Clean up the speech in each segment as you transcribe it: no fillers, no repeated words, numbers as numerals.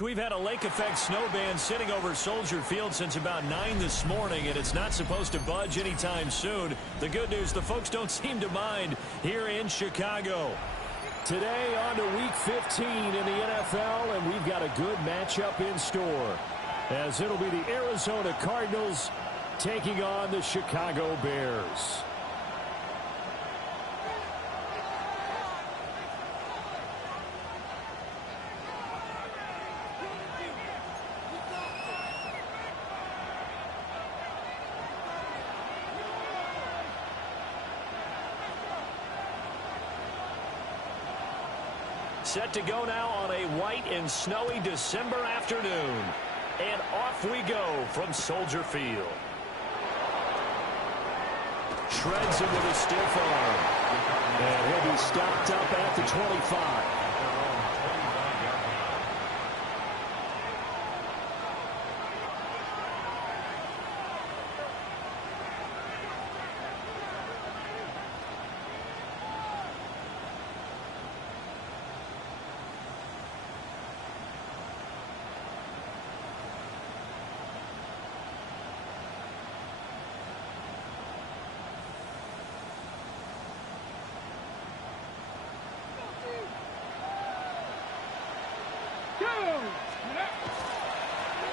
We've had a lake effect snow band sitting over Soldier Field since about 9 this morning, and it's not supposed to budge anytime soon. The good news, the folks don't seem to mind here in Chicago. Today on to Week 15 in the NFL, and we've got a good matchup in store, as it'll be the Arizona Cardinals taking on the Chicago Bears. Set to go now on a white and snowy December afternoon. And off we go from Soldier Field. Shreds him with a stiff arm. And he'll be stopped up at the 25.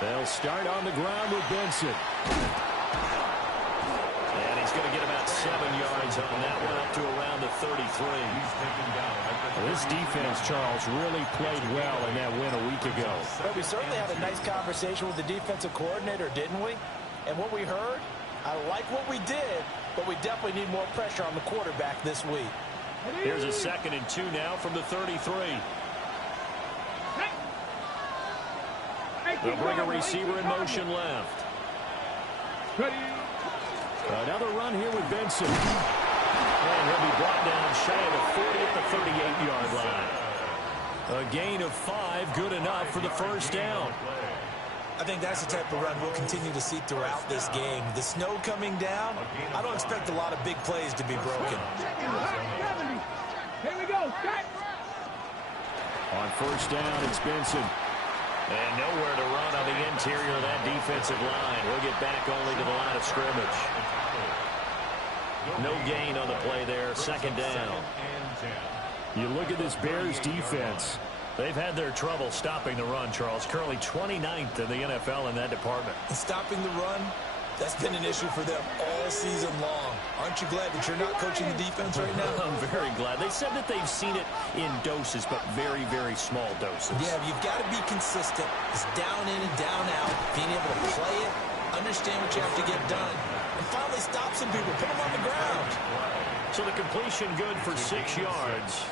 They'll start on the ground with Benson. And he's going to get about 7 yards on that one, up to around the 33. This defense, Charles, really played well in that win a week ago. Well, we certainly had a nice conversation with the defensive coordinator, didn't we? And what we heard, I like what we did, but we definitely need more pressure on the quarterback this week. Here's a 2nd and 2 now from the 33. They'll bring a receiver in motion left. Another run here with Benson. And he'll be brought down shy of the 40 at the 38-yard line. A gain of 5, good enough for the first down. I think that's the type of run we'll continue to see throughout this game. The snow coming down, I don't expect a lot of big plays to be broken. Here we go. On first down, it's Benson. And nowhere to run on the interior of that defensive line. We'll get back only to the line of scrimmage. No gain on the play there. 2nd down. You look at this Bears defense. They've had their trouble stopping the run, Charles. Currently 29th in the NFL in that department. Stopping the run, that's been an issue for them all season long. Aren't you glad that you're not coaching the defense right now? I'm very glad. They said that they've seen it in doses, but very, very small doses. Yeah, you've got to be consistent. It's down in and down out. Being able to play it, understand what you have to get done, and finally stop some people, put them on the ground. So the completion good for 6 yards.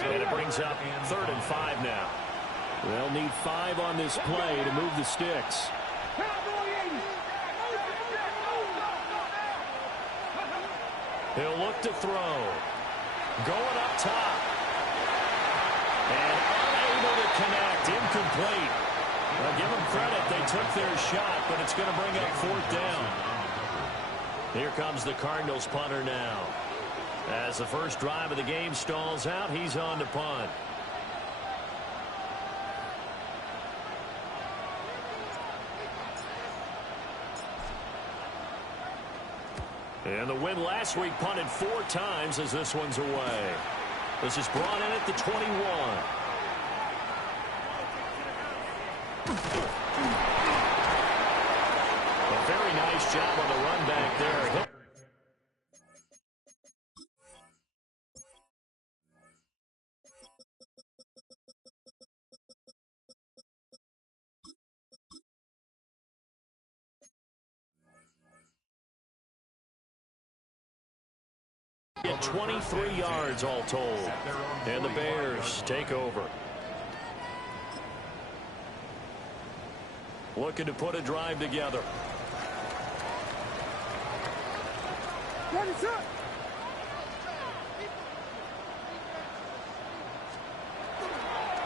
And it brings up 3rd and 5 now. They'll need 5 on this play to move the sticks. He'll look to throw. Going up top. And unable to connect. Incomplete. Well, give them credit. They took their shot, but it's going to bring up 4th down. Here comes the Cardinals punter now. As the first drive of the game stalls out, he's on to punt. And the win last week punted 4 times as this one's away. This is brought in at the 21. A very nice job on the run back there. Get 23 yards all told. And the Bears take over. Looking to put a drive together.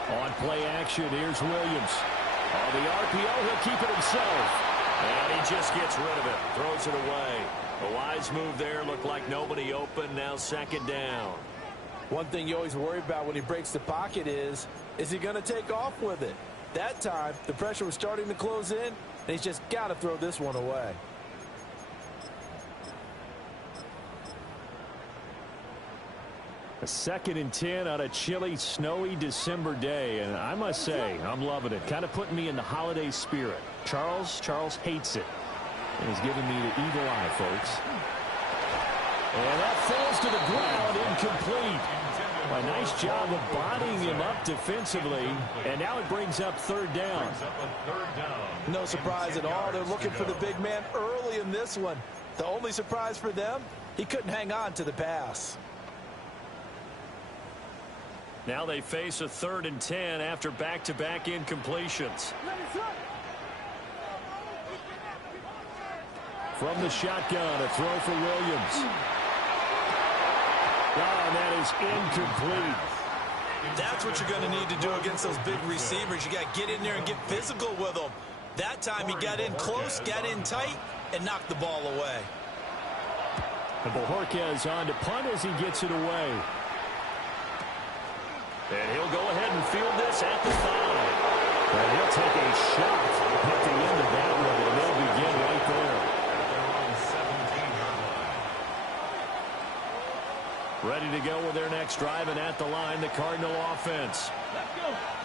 On play action, here's Williams. On the RPO, he'll keep it himself. And he just gets rid of it. Throws it away. A wise move there. Looked like nobody open. Now 2nd down. One thing you always worry about when he breaks the pocket is he going to take off with it? That time, the pressure was starting to close in, and he's just got to throw this one away. A 2nd and 10 on a chilly, snowy December day, and I must say, I'm loving it. Kind of putting me in the holiday spirit. Charles hates it, and he's giving me the evil eye, folks. And that falls to the ground, incomplete. A nice job of bodying him up defensively, and now it brings up 3rd down. No surprise at all. They're looking for the big man early in this one. The only surprise for them, he couldn't hang on to the pass. Now they face a 3rd and 10 after back-to-back incompletions. From the shotgun, a throw for Williams. And that is incomplete. That's what you're going to need to do against those big receivers. You got to get in there and get physical with them. That time he got in close, got in tight, and knocked the ball away. And Bojorquez on to punt as he gets it away. And he'll go ahead and field this at the 5. And he'll take a shot at the end of that one, and they'll begin right there. Ready to go with their next drive, and at the line, the Cardinal offense.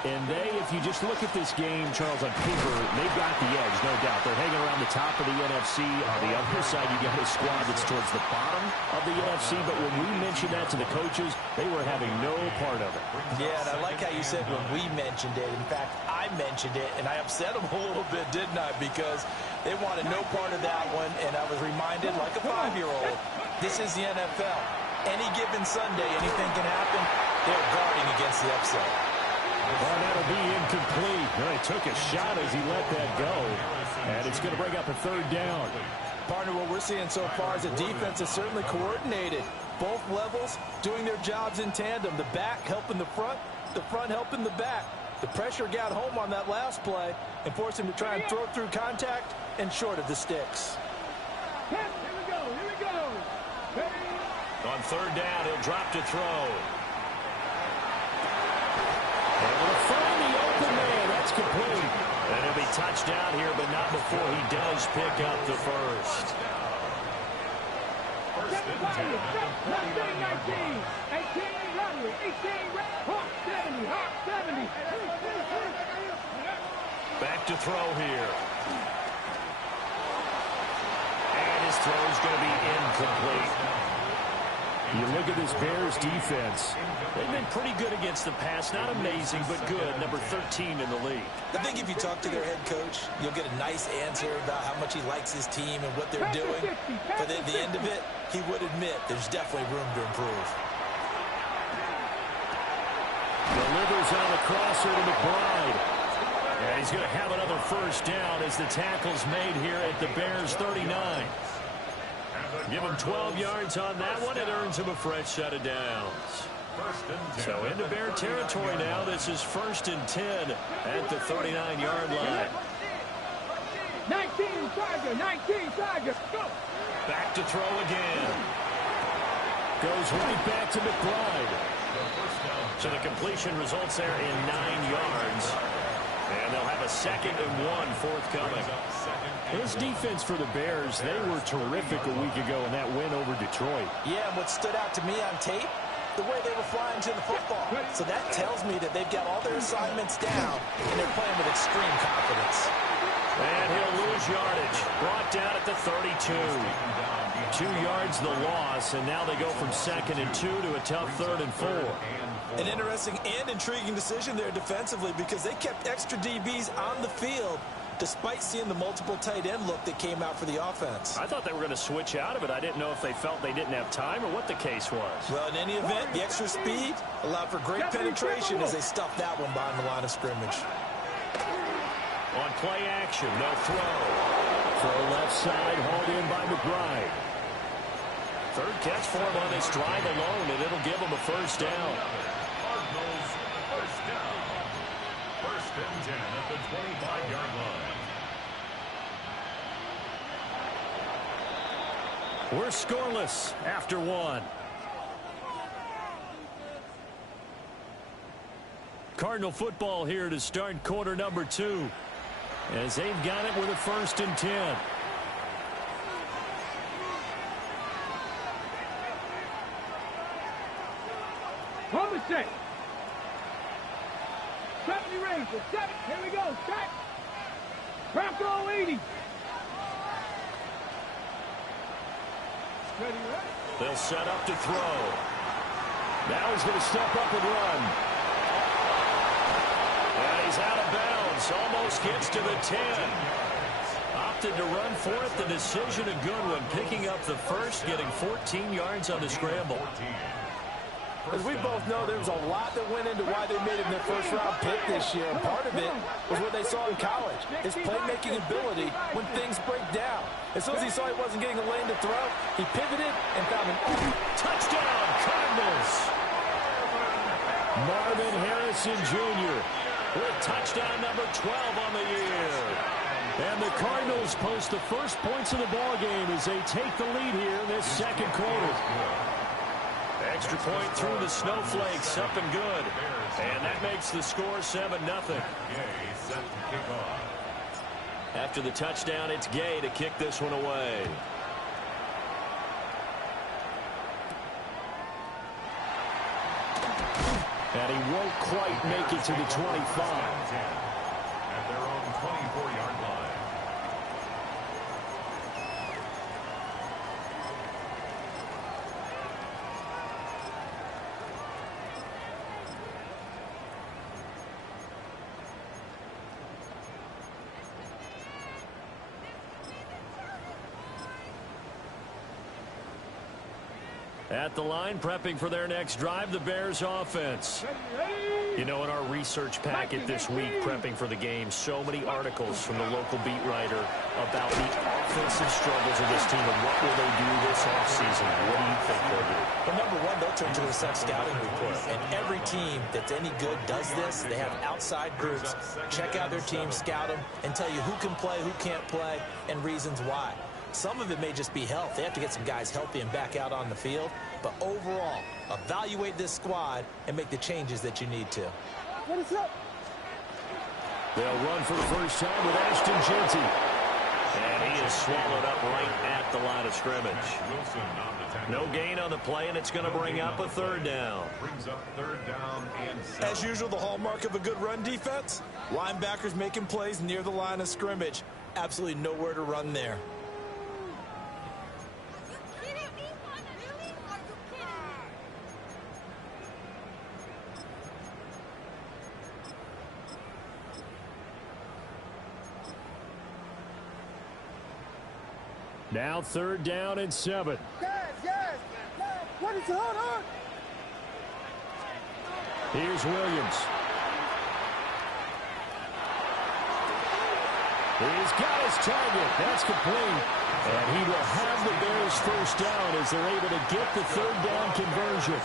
And if you just look at this game, Charles, on paper, they've got the edge, no doubt. They're hanging around the top of the NFC. On the other side, you got a squad that's towards the bottom of the NFC. But when we mentioned that to the coaches, they were having no part of it. Yeah, and I like how you said when we mentioned it. In fact, I mentioned it, and I upset them a little bit, didn't I? Because they wanted no part of that one, and I was reminded, like a 5-year-old, this is the NFL. Any given Sunday, anything can happen. They're guarding against the upset. Well, that'll be incomplete. Well, he took a shot as he let that go. And it's going to bring up a 3rd down. Partner, what we're seeing so far is the defense is certainly coordinated. Both levels doing their jobs in tandem. The back helping the front helping the back. The pressure got home on that last play and forced him to try and throw through contact and short of the sticks. Here we go. On 3rd down, he'll drop to throw. Able to find the open man. That's complete. And he'll be touched down here, but not before he does pick up the first. 19, 70. Back to throw here. And his throw is going to be incomplete. You look at this Bears defense. They've been pretty good against the pass. Not amazing, but good. Number 13 in the league. I think if you talk to their head coach, you'll get a nice answer about how much he likes his team and what they're doing. But at the end of it, he would admit there's definitely room to improve. Delivers on the crosser to McBride. And he's going to have another 1st down as the tackle's made here at the Bears 39. Give him 12 yards on that one. It earns him a fresh set of downs. So into Bear territory now. This is 1st and 10 at the 39-yard line. 19 Tiger, go! Back to throw again. Goes right back to McBride. So the completion results there in 9 yards. And they'll have a 2nd and 1 forthcoming. His defense for the Bears, they were terrific a week ago in that win over Detroit. Yeah, and what stood out to me on tape, the way they were flying to the football. So that tells me that they've got all their assignments down, and they're playing with extreme confidence. And he'll lose yardage. Brought down at the 32. 2 yards the loss, and now they go from 2nd and 2 to a tough 3rd and 4. An interesting and intriguing decision there defensively because they kept extra DBs on the field despite seeing the multiple tight end look that came out for the offense. I thought they were going to switch out of it. I didn't know if they felt they didn't have time or what the case was. Well, in any event, the extra speed allowed for great penetration as they stuffed that one behind the line of scrimmage. On play action, no throw. Throw left side, hauled in by McBride. 3rd catch for him on this drive alone, and it'll give him a 1st down. Cardinals, 1st down. 1st and 10 at the 25-yard line. We're scoreless after 1. Cardinal football here to start quarter number 2. As they've got it with a 1st and 10. Home and set. 70 range. 7. Here we go. Set. Bronco 80. Ready, right? They'll set up to throw. Now he's going to step up and run. And he's out of bounds. Almost gets to the 10. Opted to run for it. The decision a good one. Picking up the first, getting 14 yards on the scramble. As we both know, there was a lot that went into why they made him their first-round pick this year. And part of it was what they saw in college, his playmaking ability when things break down. As soon as he saw he wasn't getting a lane to throw, he pivoted and found an touchdown, Cardinals! Marvin Harrison Jr. with touchdown number 12 on the year. And the Cardinals post the first points of the ball game as they take the lead here in this second quarter. Extra point through the snowflakes, up and good. And that makes the score 7-0. After the touchdown, it's Gay to kick this one away. And he won't quite make it to the 25. At their own 24-yard line. At the line, prepping for their next drive, the Bears offense. You know, in our research packet this week, prepping for the game, so many articles from the local beat writer about the offensive struggles of this team and what will they do this offseason. What do you think they'll do? Well, number one, they'll turn to the scouting report. And every team that's any good does this. They have outside groups. Check out their team, scout them, and tell you who can play, who can't play, and reasons why. Some of it may just be health. They have to get some guys healthy and back out on the field. But overall, evaluate this squad and make the changes that you need to. What is up? They'll run for the first time with Ashton Jeanty. And he is swallowed up right at the line of scrimmage. No gain on the play, and it's going to bring up a 3rd down. Brings up 3rd down and 7. As usual, the hallmark of a good run defense, linebackers making plays near the line of scrimmage. Absolutely nowhere to run there. Now 3rd down and 7. Yes. What is hold on? Here's Williams. He's got his target. That's complete. And he will have the Bears first down as they're able to get the 3rd down conversion.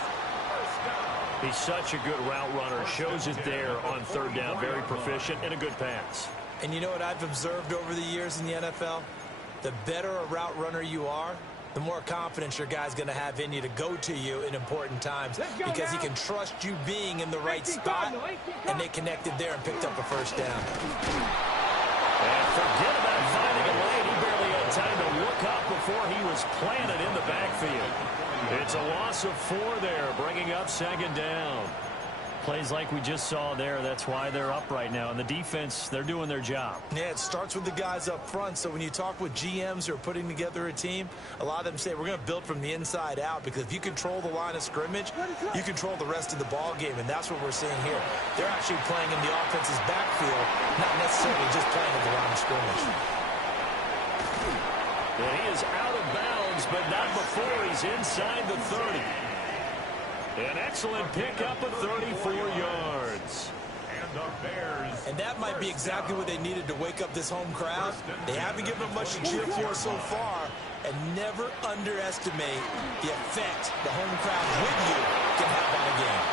He's such a good route runner. Shows it there on 3rd down. Very proficient and a good pass. And you know what I've observed over the years in the NFL? The better a route runner you are, the more confidence your guy's going to have in you to go to you in important times because he can trust you being in the right spot, and they connected there and picked up a first down. And forget about finding a lane. He barely had time to look up before he was planted in the backfield. It's a loss of 4 there, bringing up 2nd down. Plays like we just saw there, that's why they're up right now. And the defense, they're doing their job. Yeah, it starts with the guys up front. So when you talk with GMs who are putting together a team, a lot of them say we're going to build from the inside out, because if you control the line of scrimmage, you control the rest of the ball game, and that's what we're seeing here. They're actually playing in the offense's backfield, not necessarily just playing at the line of scrimmage. And he is out of bounds, but not before he's inside the 30. An excellent pickup of 34 yards. And the Bears. And that might be exactly what they needed to wake up this home crowd. They haven't given them much to cheer for so far. And never underestimate the effect the home crowd with you can have on a game.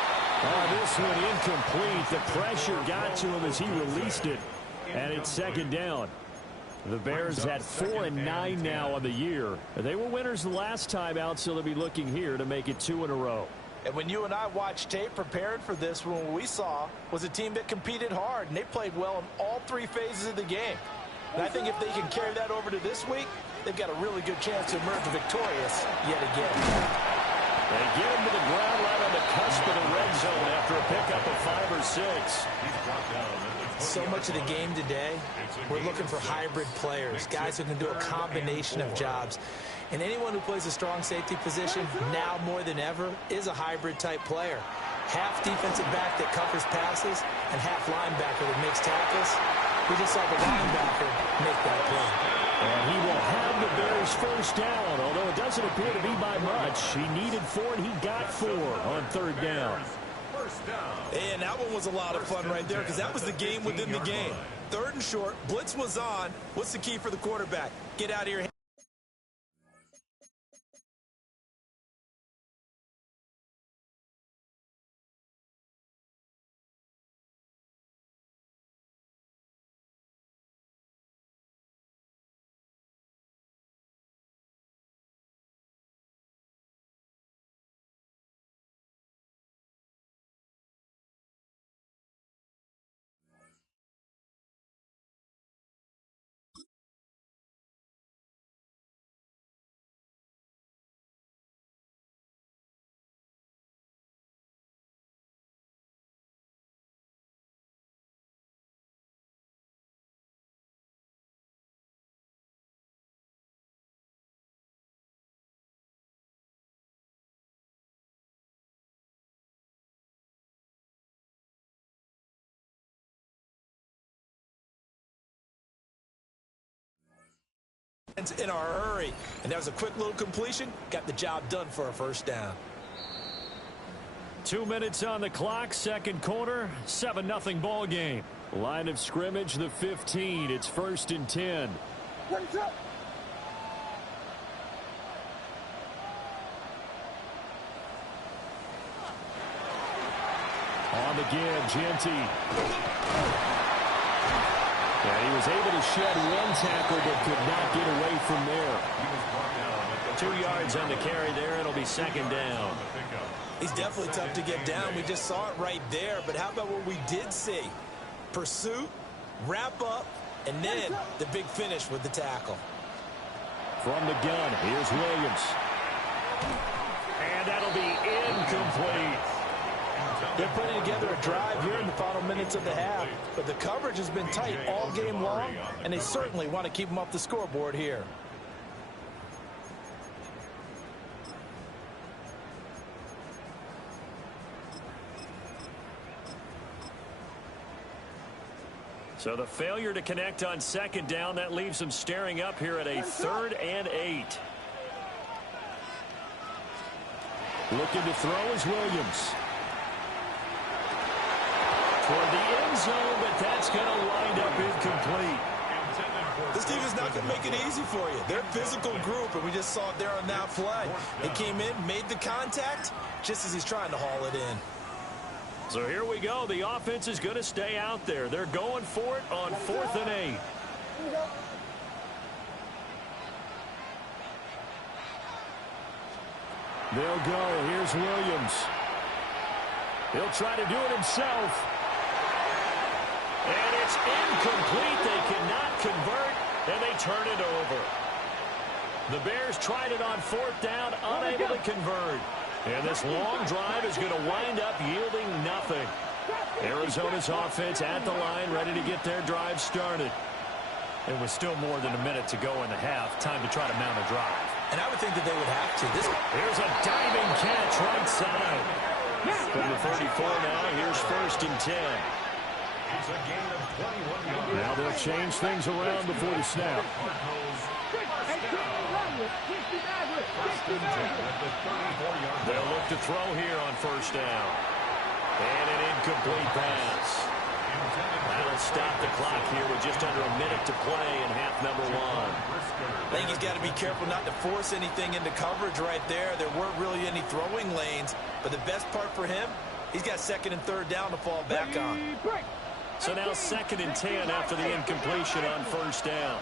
This one incomplete. The pressure got to him as he released it. And it's 2nd down. The Bears at 4-9 now on the year. They were winners the last time out, so they'll be looking here to make it 2 in a row. And when you and I watched tape prepared for this, what we saw was a team that competed hard, and they played well in all three phases of the game. And I think if they can carry that over to this week, they've got a really good chance to emerge victorious yet again. They get him to the ground right on the cusp of the red zone after a pickup of 5 or 6. So much of the game today, we're looking for hybrid players, guys who can do a combination of jobs. And anyone who plays a strong safety position, now more than ever, is a hybrid-type player. Half defensive back that covers passes and half linebacker that makes tackles. We just saw the linebacker make that play. And he will have the Bears first down, although it doesn't appear to be by much. He needed 4, and he got 4 on 3rd down. And that one was a lot of fun right there because that was the game within the game. 3rd and short, blitz was on. What's the key for the quarterback? Get out of here. In a hurry, and that was a quick little completion, got the job done for a first down. 2 minutes on the clock, 2nd quarter, 7-0 ball game. Line of scrimmage, the 15. It's 1st and 10. On again, Genty. And he was able to shed 1 tackle but could not get away from there. 2 yards on the carry there. It'll be 2nd down. He's definitely tough to get down. We just saw it right there. But how about what we did see? Pursuit, wrap up, and then the big finish with the tackle. From the gun, here's Williams. And that'll be incomplete. They're putting together a drive here in the final minutes of the half, but the coverage has been tight all game long, and they certainly want to keep them off the scoreboard here. So the failure to connect on 2nd down, that leaves them staring up here at a 3rd and 8. Looking to throw is Williams. Toward the end zone, but that's going to wind up incomplete. This team is not going to make it easy for you. They're a physical group, and we just saw it there on that play. They came in, made the contact, just as he's trying to haul it in. So here we go. The offense is going to stay out there. They're going for it on 4th and 8. They'll go. Here's Williams. He'll try to do it himself. And it's incomplete. They cannot convert, and they turn it over. The Bears tried it on 4th down, unable to convert. And this long drive is going to wind up yielding nothing. Arizona's offense at the line, ready to get their drive started. And with still more than a minute to go in the half, time to try to mount a drive. And I would think that they would have to. Here's a diving catch right side. From the 34 now, here's 1st and 10. Now they'll change things around before the snap. They'll look to throw here on 1st down. And an incomplete pass. That'll stop the clock here with just under a minute to play in half number 1. I think he's got to be careful not to force anything into coverage right there. There weren't really any throwing lanes, but the best part for him, he's got 2nd and 3rd down to fall back on. So now 2nd and 10 after the incompletion on 1st down.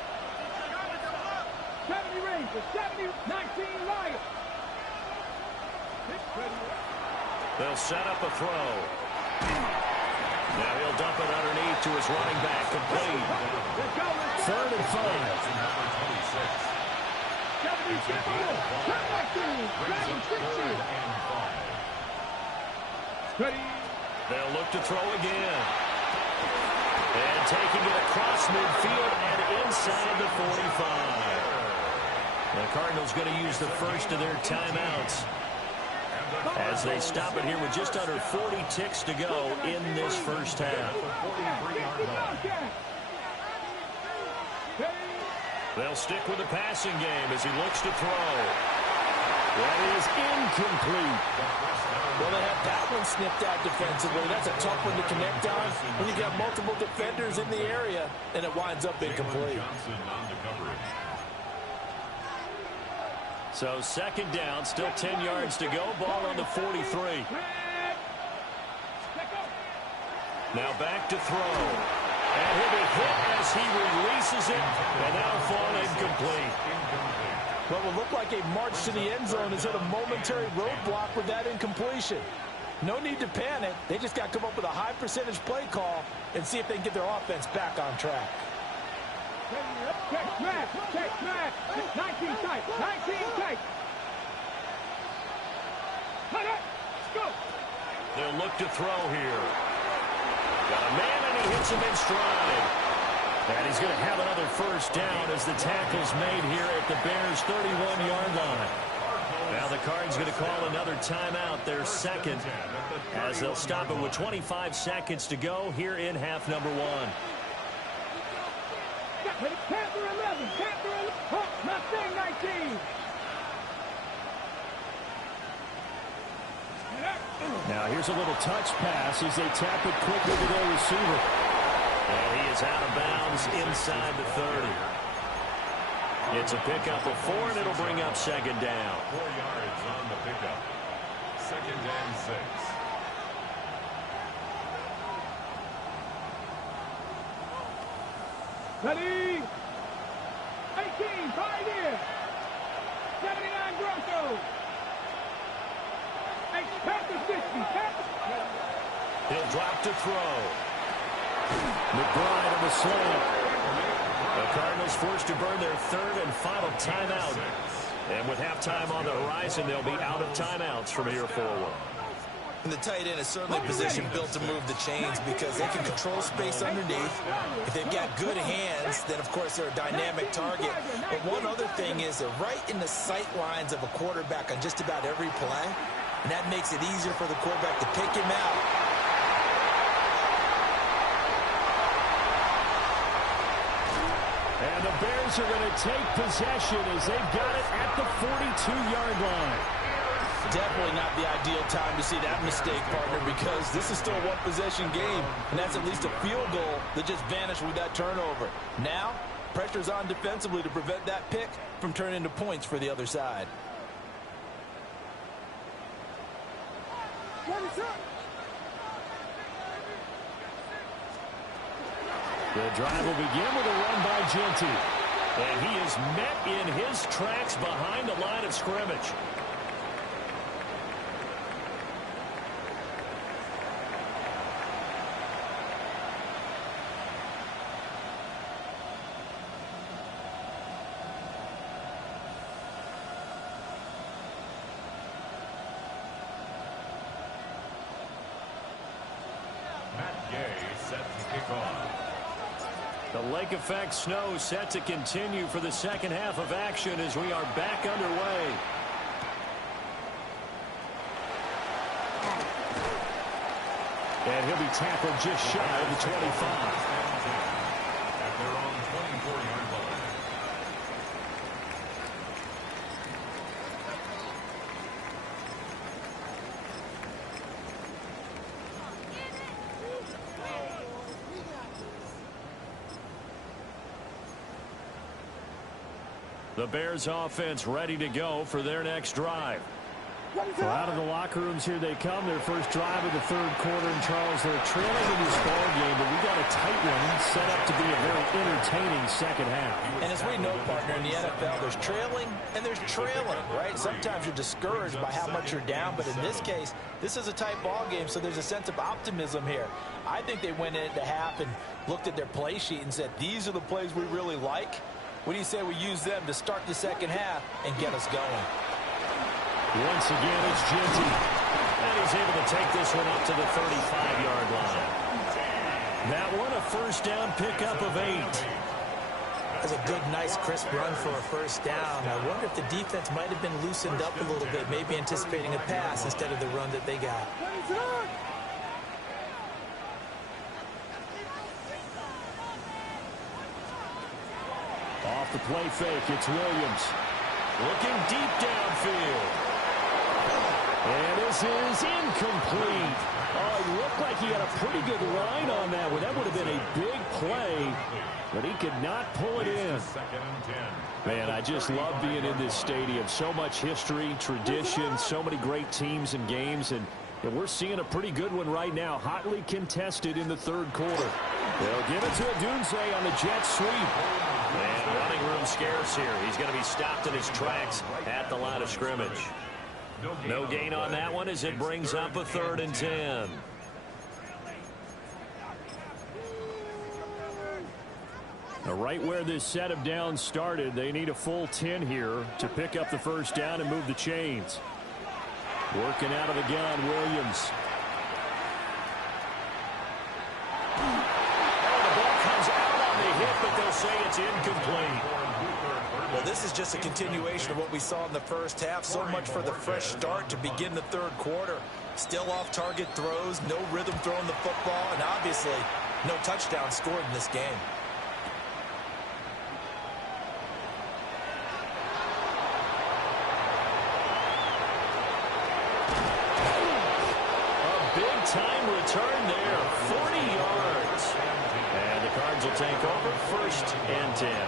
70 Rangers, 70, 19 Lions. They'll set up a throw. Now he'll dump it underneath to his running back. Complete. 3rd and 5. They'll look to throw again. And taking it across midfield and inside the 45. The Cardinals going to use the first of their timeouts as they stop it here with just under 40 ticks to go in this first half. They'll stick with the passing game as he looks to throw. That is incomplete. Well, they have that one snipped out defensively. That's a tough one to connect on when you got multiple defenders in the area, and it winds up incomplete. So 2nd down, still 10 yards to go. Ball on the 43. Now back to throw. And he'll be hit as he releases it, and that'll fall incomplete. What will look like a march to the end zone has hit a momentary roadblock with that incompletion. No need to panic. They just got to come up with a high percentage play call and see if they can get their offense back on track. Check, smash, 19 tight, 19 tight. Let's go. They'll look to throw here. Got a man, and he hits him in stride. And he's going to have another first down as the tackle's made here at the Bears' 31-yard line. Now the Cards going to call another timeout, their 2nd, as they'll stop it with 25 seconds to go here in half number 1. Panther 11, Panther 11, oh, Mustang 19. Now here's a little touch pass as they tap it quickly to their receiver. And he is out of bounds inside the 30. It's a pickup of 4, and it'll bring up 2nd down. 4 yards on the pickup. 2nd and 6. Ready? 18, 5 in. 79 Broncos. Panther 60, Panther. He'll drop to throw. McBride on the slant. The Cardinals forced to burn their 3rd and final timeout. And with halftime on the horizon, they'll be out of timeouts from here forward. And the tight end is certainly a position built to move the chains because they can control space underneath. If they've got good hands, then, of course, they're a dynamic target. But one other thing is they're right in the sight lines of a quarterback on just about every play, and that makes it easier for the quarterback to pick him out. And the Bears are going to take possession as they've got it at the 42-yard line. Definitely not the ideal time to see that mistake, partner, because this is still a one-possession game, and that's at least a field goal that just vanished with that turnover. Now, pressure's on defensively to prevent that pick from turning into points for the other side. The drive will begin with a run by Genty. And he is met in his tracks behind the line of scrimmage. The lake effect snow set to continue for the second half of action as we are back underway. And he'll be tackled just shy of the 25. At their own 24-yard line. The Bears offense ready to go for their next drive. So out of the locker rooms here they come. Their first drive of the third quarter. And Charles, they're trailing in this ball game, but we got a tight one it's set up to be a very entertaining second half. And as we know, partner, in the NFL, there's trailing and there's trailing, right? Sometimes you're discouraged by how much you're down, but in this case, this is a tight ball game, so there's a sense of optimism here. I think they went into half and looked at their play sheet and said, these are the plays we really like. What do you say we use them to start the second half and get us going? Once again, it's Ginty. And he's able to take this one up to the 35-yard line. That one, a first down pickup of 8. That's a good, nice, crisp run for a first down. I wonder if the defense might have been loosened up a little bit, maybe anticipating a pass instead of the run that they got. Off the play fake, it's Williams. Looking deep downfield. And this is incomplete. Oh, he looked like he had a pretty good line on that one. That would have been a big play, but he could not pull it in. Man, I just love being in this stadium. So much history, tradition, so many great teams and games, and we're seeing a pretty good one right now, hotly contested in the third quarter. They'll give it to Odunze on the jet sweep. And running room scarce here. He's going to be stopped in his tracks at the line of scrimmage. No gain on that one as it brings up a 3rd and 10. Now, right where this set of downs started, they need a full 10 here to pick up the first down and move the chains. Working out of the gun, Williams. The ball comes out on the hit, but they'll say it's incomplete. Well, this is just a continuation of what we saw in the first half. So much for the fresh start to begin the third quarter. Still off-target throws, no rhythm throwing the football, and obviously no touchdown scored in this game. A big-time return there, 40 yards. And the Cards will take over 1st and 10.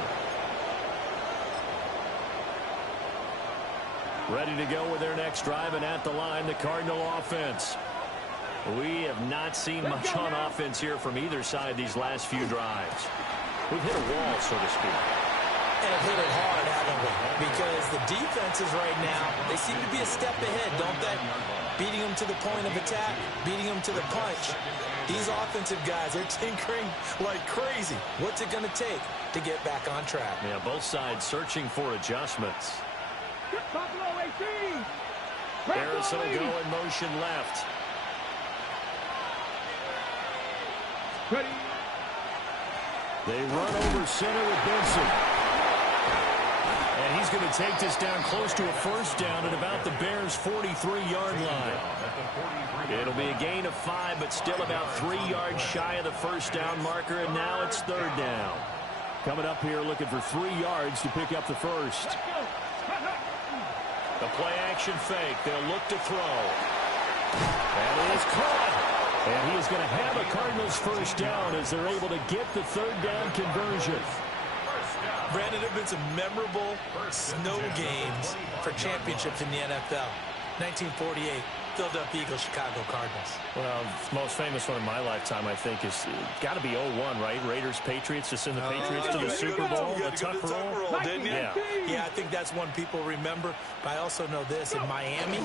Ready to go with their next drive, and at the line, the Cardinal offense. We have not seen much on offense here from either side these last few drives. We've hit a wall, so to speak. And have hit it hard, haven't we? Because the defenses right now, they seem to be a step ahead, don't they? Beating them to the point of attack, beating them to the punch. These offensive guys, they're tinkering like crazy. What's it going to take to get back on track? Yeah, both sides searching for adjustments. Harrison will go in motion left. Ready. They run over center with Benson. And he's going to take this down close to a first down at about the Bears' 43-yard line. It'll be a gain of 5, but still about 3 yards shy of the first down marker, and now it's 3rd down. Coming up here looking for 3 yards to pick up the first. The play-action fake. They'll look to throw. And it is caught. And he is going to have a Cardinals first down as they're able to get the 3rd down conversion. Brandon, there have been some memorable snow games for championships in the NFL. 1948, Philadelphia Eagles, Chicago Cardinals. Well, the most famous one in my lifetime, I think, is got to be 01, right? Raiders, Patriots, to send the Patriots to the Super Bowl. The tuck roll, didn't you? Yeah, I think that's one people remember. But I also know this. In Miami,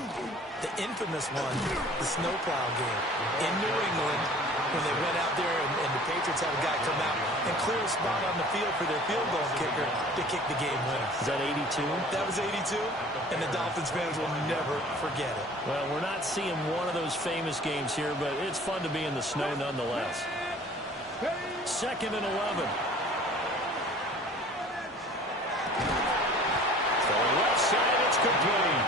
the infamous one, the snowplow game. In New England, when they went out there and the Patriots had a guy come out and clear a spot on the field for their field goal kicker to kick the game winner. Is that 82? That was 82, and the Dolphins fans will never forget it. Well, we're not seeing one of those famous games here, but it's fun to be in the snow nonetheless. 2nd and 11. So left side, it's complete.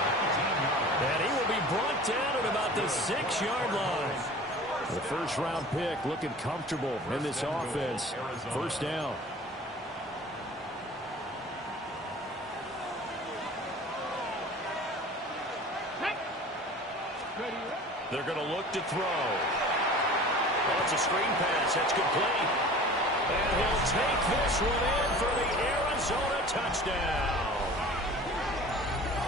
And he will be brought down at about the 6-yard line. The first-round pick looking comfortable in this offense. First down. They're going to look to throw. Oh, it's a screen pass. That's complete. And he'll take this one in for the Arizona touchdown.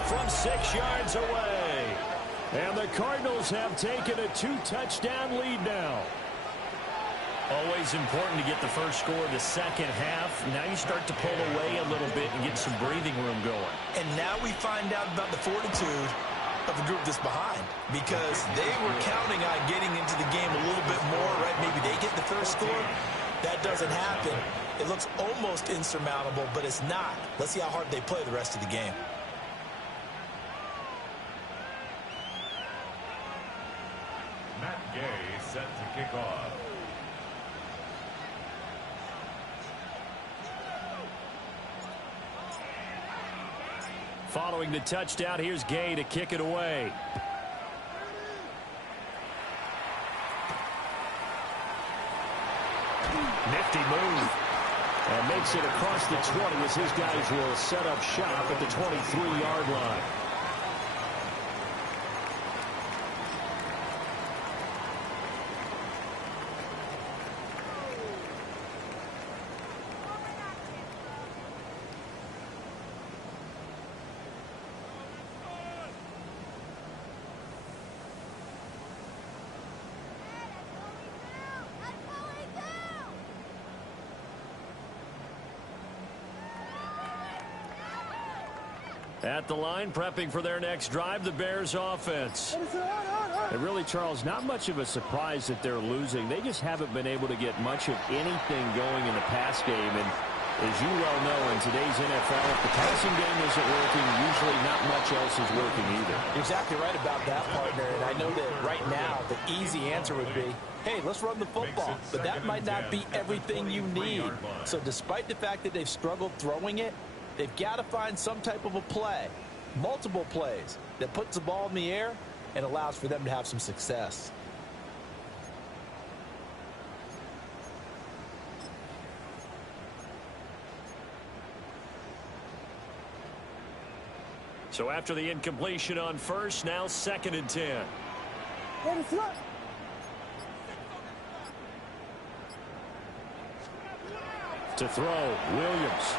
From 6 yards away. And the Cardinals have taken a 2-touchdown lead now. Always important to get the first score of the second half. Now you start to pull away a little bit and get some breathing room going. And now we find out about the fortitude of the group that's behind, because they were counting on getting into the game a little bit more, right? Maybe they get the first score. That doesn't happen. It looks almost insurmountable, but it's not. Let's see how hard they play the rest of the game. Matt Gay set to kick off. Following the touchdown, here's Gay to kick it away. Nifty move. And makes it across the 20 as his guys will set up shop at the 23-yard line. At the line, prepping for their next drive, the Bears offense. And really, Charles, not much of a surprise that they're losing. They just haven't been able to get much of anything going in the pass game. And as you well know, in today's NFL, if the passing game isn't working, usually not much else is working either. You're exactly right about that, partner. And I know that right now the easy answer would be, hey, let's run the football. But that might not be everything you need. So despite the fact that they've struggled throwing it, they've got to find some type of a play, multiple plays, that puts the ball in the air and allows for them to have some success. So after the incompletion on first, now 2nd and 10. To throw, Williams.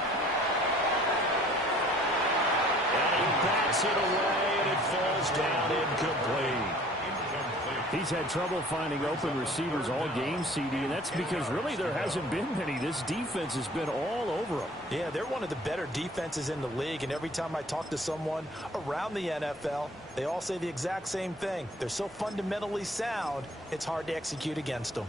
And he bats it away, and it falls down incomplete. He's had trouble finding open receivers all game, CD, and that's because really there hasn't been many. This defense has been all over them. Yeah, they're one of the better defenses in the league, and every time I talk to someone around the NFL, they all say the exact same thing. They're so fundamentally sound, it's hard to execute against them.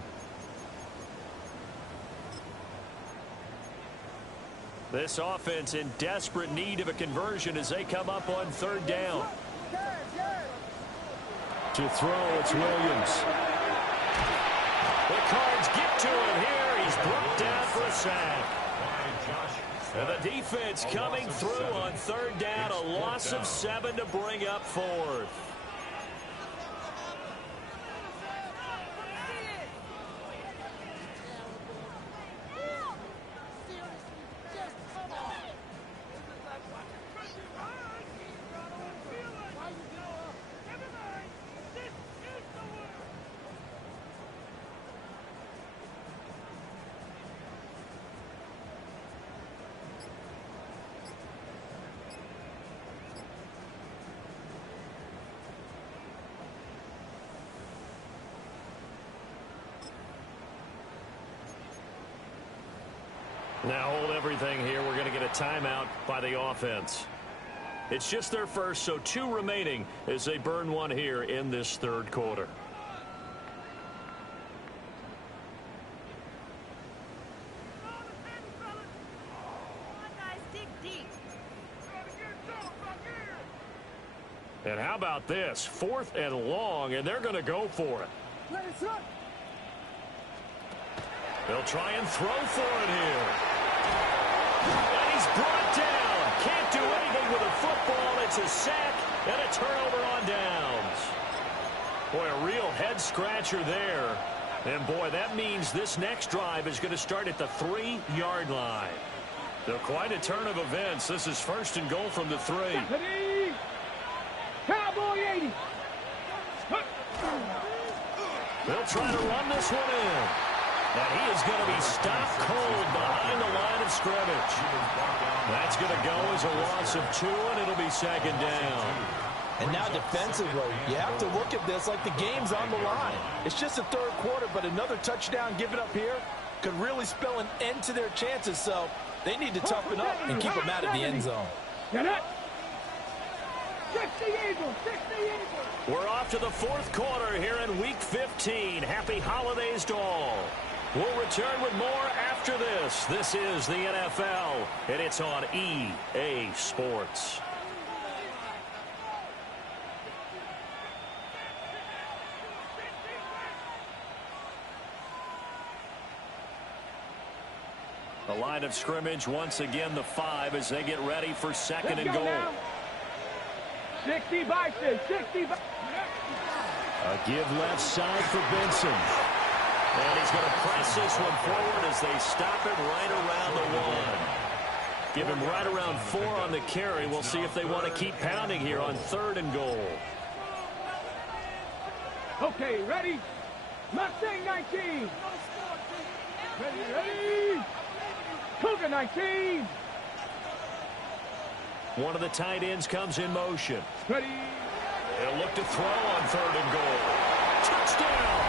This offense in desperate need of a conversion as they come up on 3rd down. To throw, it's Williams. The Cards get to him here. He's brought down for a sack. And the defense coming through on 3rd down. A loss of 7 to bring up 4th. Now hold everything here. We're going to get a timeout by the offense. It's just their first, so 2 remaining as they burn one here in this 3rd quarter. And how about this? 4th and long, and they're going to go for it. They'll try and throw for it here. And he's brought down. Can't do anything with a football. It's a sack and a turnover on downs. Boy, a real head-scratcher there. And, boy, that means this next drive is going to start at the 3-yard line. So quite a turn of events. This is 1st and goal from the 3. Cowboy 80. They'll try to run this one in. And he is going to be stopped cold behind the line of scrimmage. That's going to go as a loss of 2, and it'll be 2nd down. And now defensively, you have to look at this like the game's on the line. It's just the third quarter, but another touchdown given up here could really spell an end to their chances. So they need to toughen up and keep them out of the end zone. Get it? 60 Eagles, 60 Eagles. We're off to the fourth quarter here in Week 15. Happy holidays to all. We'll return with more after this. This is the NFL, and it's on EA Sports. The line of scrimmage, once again, the 5 as they get ready for second and goal. Now. 60 Bison, 60 Bison. A give left side for Benson. And he's going to press this one forward as they stop him right around the 1. Give him right around 4 on the carry. We'll see if they want to keep pounding here on third and goal. Okay, ready? Mustang 19. Ready? Cougar 19. One of the tight ends comes in motion. Ready? He'll look to throw on third and goal. Touchdown!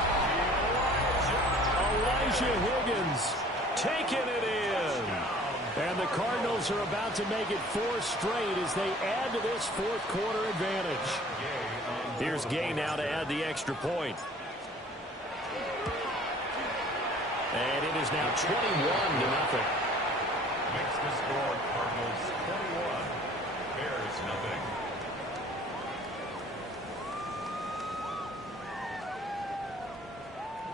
Elijah Higgins taking it in. And the Cardinals are about to make it 4 straight as they add to this fourth quarter advantage. Here's Gay now to add the extra point. And it is now 21-0. Makes the score Cardinals 21, Bears nothing.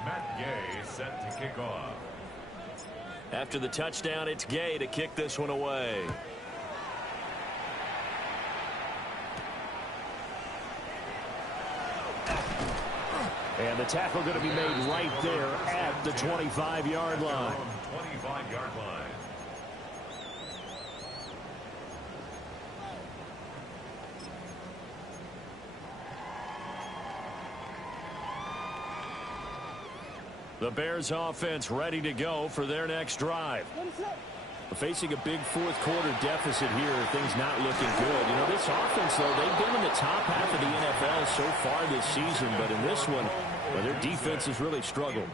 Matt Gay set to kick off. After the touchdown, it's Gay to kick this one away. And the tackle going to be made right there at the 25-yard line. 25-yard line. The Bears offense ready to go for their next drive. Facing a big fourth quarter deficit here, things not looking good. You know, this offense, though, they've been in the top half of the NFL so far this season, but in this one, well, their defense has really struggled.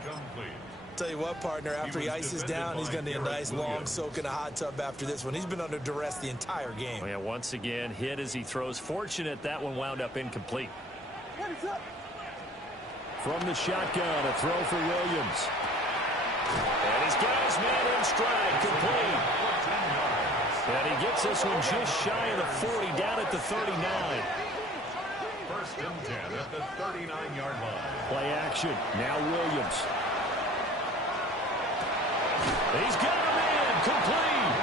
Tell you what, partner, after he ices down, he's going to need a nice long soak in a hot tub after this one. He's been under duress the entire game. Oh, yeah, once again, hit as he throws. Fortunate that one wound up incomplete. From the shotgun, a throw for Williams. And he's got his man in stride, complete. And he gets this one just shy of the 40, down at the 39. First and 10 at the 39-yard line. Play action. Now Williams. He's got him in, complete.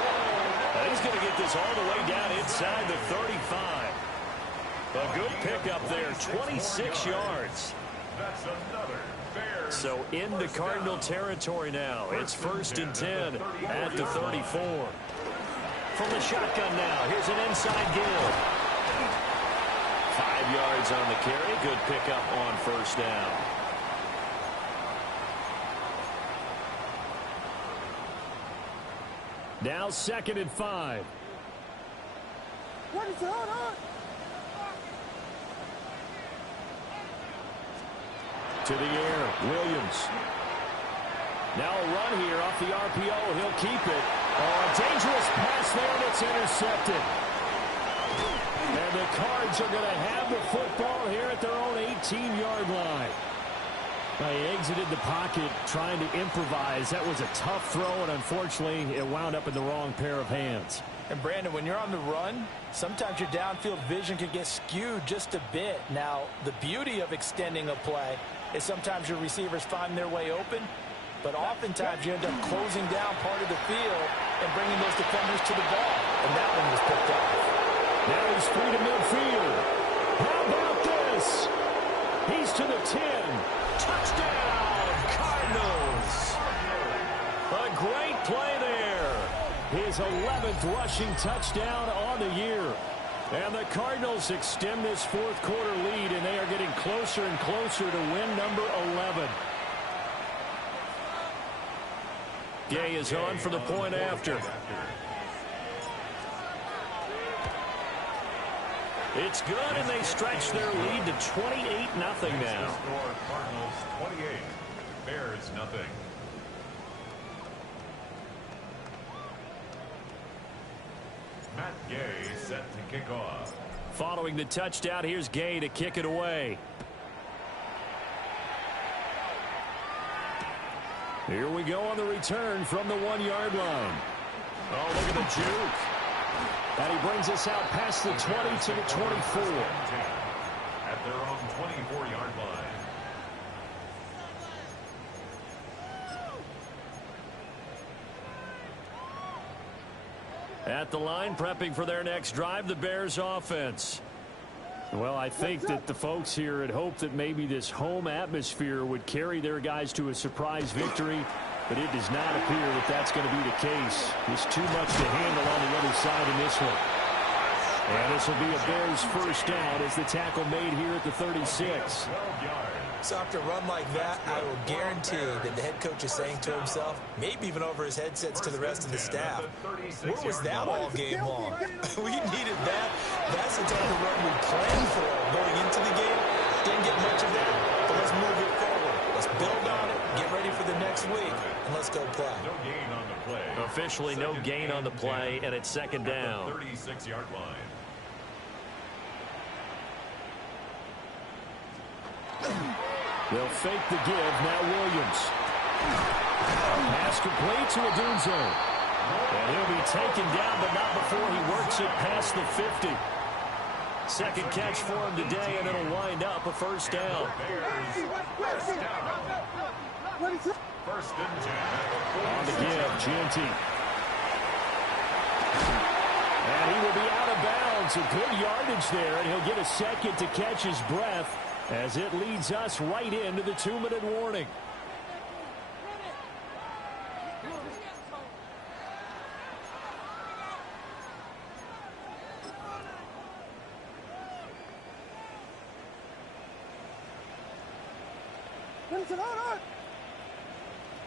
And he's going to get this all the way down inside the 35. A good pickup there, 26 yards. That's another Bears. So into Cardinal territory now. It's first and 10 at the 34. From the shotgun now, here's an inside give. 5 yards on the carry. Good pickup on first down. Now second and 5. What is going on? To the air, Williams. Now a run here off the RPO. He'll keep it. Oh, a dangerous pass there, and it's intercepted. And the Cards are going to have the football here at their own 18-yard line. They exited the pocket trying to improvise. That was a tough throw, and unfortunately, it wound up in the wrong pair of hands. And, Brandon, when you're on the run, sometimes your downfield vision can get skewed just a bit. Now, the beauty of extending a play is sometimes your receivers find their way open, but oftentimes you end up closing down part of the field and bringing those defenders to the ball. And that one was picked off. Now he's free to midfield. How about this? He's to the 10. Touchdown, Cardinals. A great play there. His 11th rushing touchdown on the year. And the Cardinals extend this fourth quarter lead, and they are getting closer and closer to win number 11. Gay is on for the point after. It's good, and they stretch their lead to 28-0 now. Score Cardinals 28, Bears nothing. Matt Gay set to kick off. Following the touchdown, here's Gay to kick it away. Here we go on the return from the 1-yard line. Oh, look at the juke. And he brings us out past the 20 to the 24. At their own 24-yard line. At the line, prepping for their next drive, the Bears offense. Well, I think that the folks here had hoped that maybe this home atmosphere would carry their guys to a surprise victory, but it does not appear that that's going to be the case. There's too much to handle on the other side in this one. And this will be a Bears first down as the tackle made here at the 36. So after a run like that, I will guarantee that the head coach is saying to himself, maybe even over his headsets to the rest of the staff, where was that all game long? We needed that. That's the type of run we planned for going into the game. Didn't get much of that, but let's move it forward. Let's build on it, get ready for the next week, and let's go play. No gain on the play. Officially no gain on the play, and it's second down. 36-yard line. They'll fake the give. Now Williams. Pass complete to Odunze. And he'll be taken down, but not before he works it past the 50. Second catch for him today, and it'll wind up a first down. First and 10. On the give, Gianti. And he will be out of bounds. A good yardage there, and he'll get a second to catch his breath as it leads us right into the 2-minute warning.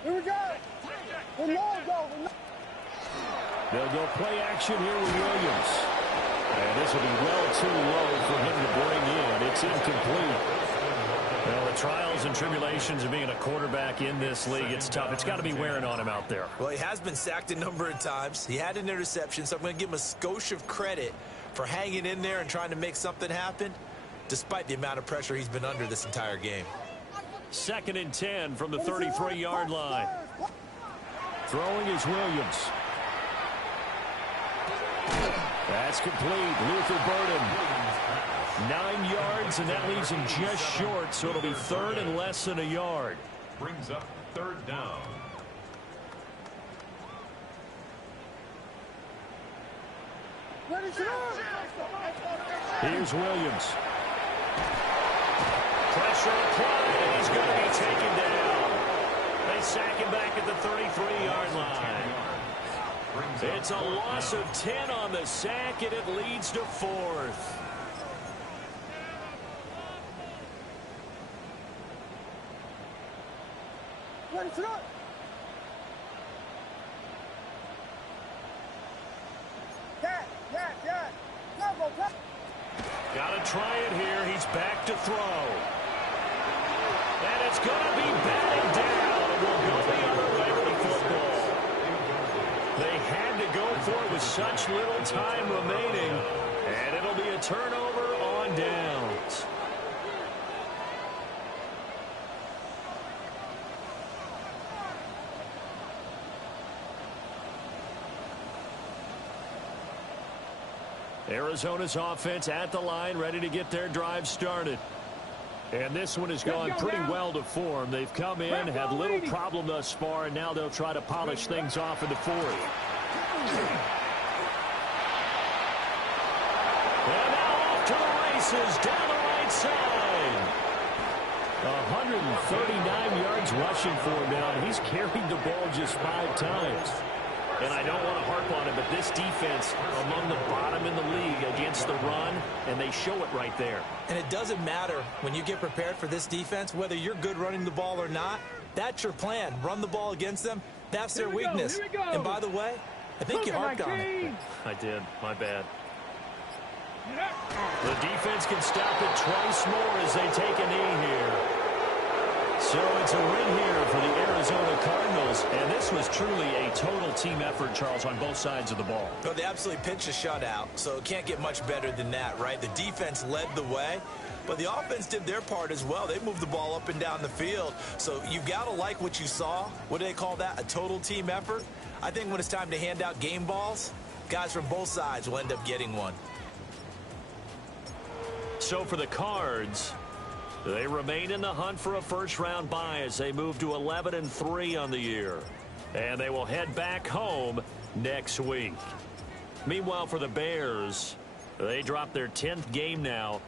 Here we go. They'll go play action here with Williams. And this will be well too low for him to bring in. It's incomplete. Well, the trials and tribulations of being a quarterback in this league, it's tough. It's got to be wearing on him out there. Well, he has been sacked a number of times. He had an interception, so I'm going to give him a skosh of credit for hanging in there and trying to make something happen, despite the amount of pressure he's been under this entire game. Second and 10 from the 33-yard line. Throwing is Williams. That's complete. Luther Burden. 9 yards, and that leaves him just short, so it'll be third and less than a yard. Brings up third down. Here's Williams. Pressure applied, and he's going to be taken down. They sack him back at the 33-yard line. It's a loss of 10 on the sack, and it leads to fourth. Got to try it here. He's back to throw. And it's going to be batted down. It will go the other way with the football. They had to go for it with such little time remaining. And it'll be a turnover on downs. Arizona's offense at the line, ready to get their drive started. And this one has gone pretty well to form. They've come in, had little problem thus far, and now they'll try to polish things off in the fourth. And now off to the races down the right side. 139 yards rushing for him now. He's carried the ball just 5 times. And I don't want to harp on it, but this defense among the bottom in the league against the run, and they show it right there. And it doesn't matter when you get prepared for this defense, whether you're good running the ball or not, that's your plan. Run the ball against them. That's their weakness. And by the way, I think you harped on it. I did. My bad. The defense can stop it twice more as they take a knee here. So it's a win here for the Arizona Cardinals, and this was truly a total team effort, Charles, on both sides of the ball. Well, they absolutely pitched a shutout, so it can't get much better than that, right? The defense led the way, but the offense did their part as well. They moved the ball up and down the field, so you've got to like what you saw. What do they call that? A total team effort? I think when it's time to hand out game balls, guys from both sides will end up getting one. So for the Cards, they remain in the hunt for a first-round bye as they move to 11-3 on the year. And they will head back home next week. Meanwhile, for the Bears, they drop their 10th game now.